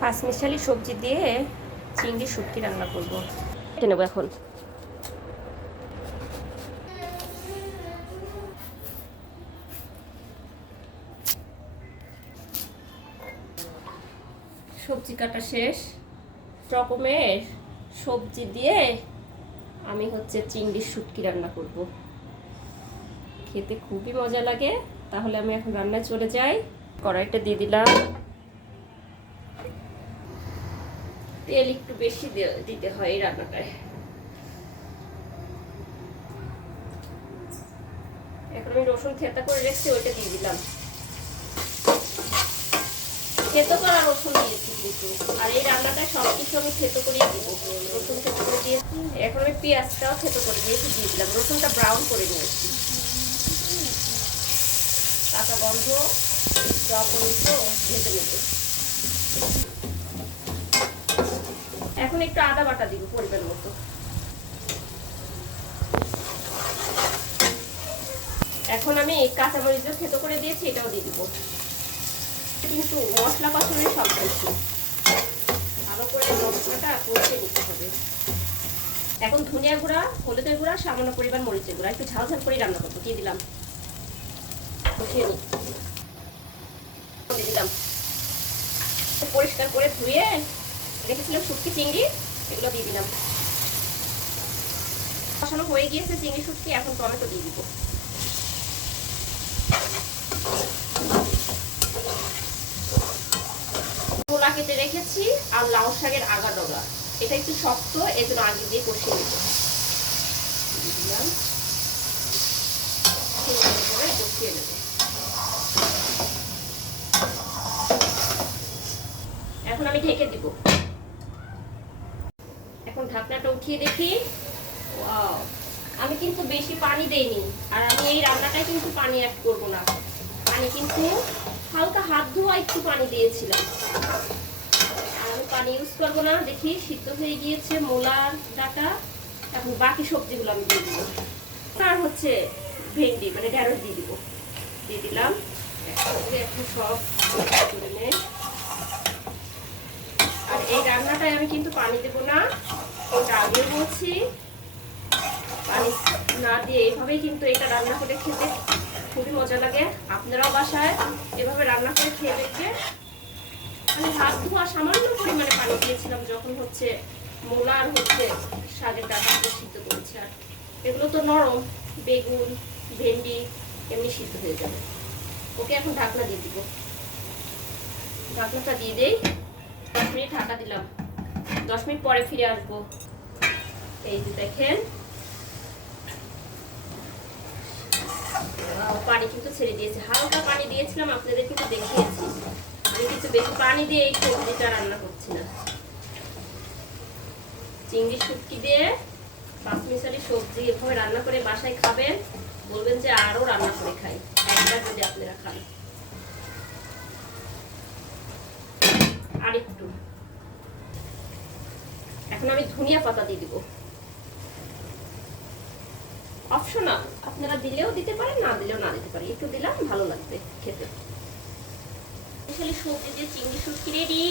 পাঁচমিশালি সবজি দিয়ে চিংড়ি শুটকি রান্না করব। কেটে নেবো এখন। সবজি কাটা শেষ। রকমের সবজি দিয়ে আমি চিংড়ির শুটকি রান্না করব। খেতে খুবই মজা লাগে। তাহলে আমি এখন রান্নায় চলে যাই। কড়াইটা দিয়ে দিলাম। তেল একটু বেশি দিতে হয় এই রান্নাটায়। এখন আমি রসুন থেঁতা করে রেখেছি, ওইটা দিয়ে দিলাম। থেতো করা রসুন দিয়েছি কিন্তু, আর এই রান্নাটায় সবকিছু আমি থেতো করেই দিব। রসুন থেতো করে দিয়েছি। এখন আমি পেঁয়াজটাও থেতো করে দিয়েছি, দিয়ে দিলাম। রসুনটা ব্রাউন করে নিয়েছি। কাঁচা গন্ধ যাওয়া পর্যন্ত ভেজে নেব। এখন একটু আদা বাটা দিব পরিমাণ মতো। এখন আমি কাঁচামরিচও থেতো করে দিয়েছি, এটাও দিয়ে দিব। কিন্তু মশলা কষানোর সব কিছু ভালো করে মশলাটা কষিয়ে নিতে হবে। এখন ধনিয়া গুঁড়া, হলুদের গুঁড়া, সামান্য পরিমাণ মরিচের গুঁড়া, একটু ঝাল ঝাল করে রান্না করবো। দিয়ে দিলাম, কষিয়ে নিই। দিয়ে দিলাম পরিষ্কার করে ধুয়ে রেখেছিলাম শুটকি চিংড়ি, এগুলো দিয়ে দিলাম। কষানো হয়ে গিয়েছে চিংড়ি শুটকি। এখন টমেটো দিয়ে দিব। মূলা কেটে রেখেছি আর লাউ শাকের আগা ডগা, এটা একটু শক্ত, এজন্য আগে দিয়ে কষিয়ে নেব। কষিয়ে নেব। এখন আমি ঢেকে দিব। এখন ঢাকনাটা উঠিয়ে দেখি। ওয়াও, আমি কিন্তু বেশি পানি দেইনি, আর আমি এই রান্নাটায় কিন্তু পানি অ্যাড করব না। পানি কিন্তু হালকা হাত ধোয়া একটু পানি দিয়েছিলাম, আর আমি পানি ইউজ করবো না। দেখি সিদ্ধ হয়ে গিয়েছে মূলার ডাটা। এখন বাকি সবজিগুলো আমি দিয়ে দিব। আর ভেন্ডি মানে ঢেঁড়স দিয়ে দিব। দিয়ে দিলাম। এখন সব করে নে। আর এই রান্নাটায় আমি কিন্তু পানি দেবো না, ওটা আগেও বলছি। পানি না দিয়ে এইভাবেই কিন্তু এটা রান্না করে খেতে খুবই মজা লাগে। আপনারাও বাসায় এভাবে রান্না করে খেয়ে দেখবে। আমি হাত ধোয়া সামান্য পরিমাণে পানি দিয়েছিলাম যখন মূলা আর শাকের ডাটা সিদ্ধ করেছি। আর এগুলো তো নরম, বেগুন ভেন্ডি এমনি সিদ্ধ হয়ে যাবে। ওকে, এখন ঢাকনা দিয়ে দিব। ঢাকনাটা দিয়ে দেই। 10 মিনিট ঢাকা দিলাম। 10 মিনিট পরে ফিরে আসবো। এই যে দেখেন, পানি কিন্তু ছেড়ে দিয়েছে। হালকা পানি দিয়েছিলাম, আপনাদের কিন্তু দেখিয়েছি। আমি কিন্তু বেশি পানি দিয়ে এই সবজিটা রান্না করছি না। চিংড়ি শুটকি দিয়ে পাঁচমিশালি সবজি এভাবে রান্না করে বাসায় খাবেন, বলবেন যে আরো রান্না করে খাই। একবার যদি আপনারা খান। আর একটু, এখন আমি ধনিয়া পাতা দিয়ে দিব। অপশনাল, আপনারা দিলেও দিতে পারেন, না দিলেও না দিতে পারেন। একটু দিলাম, ভালো লাগবে খেতে। সবজি দিয়ে চিংড়ি শুটকি রেডি।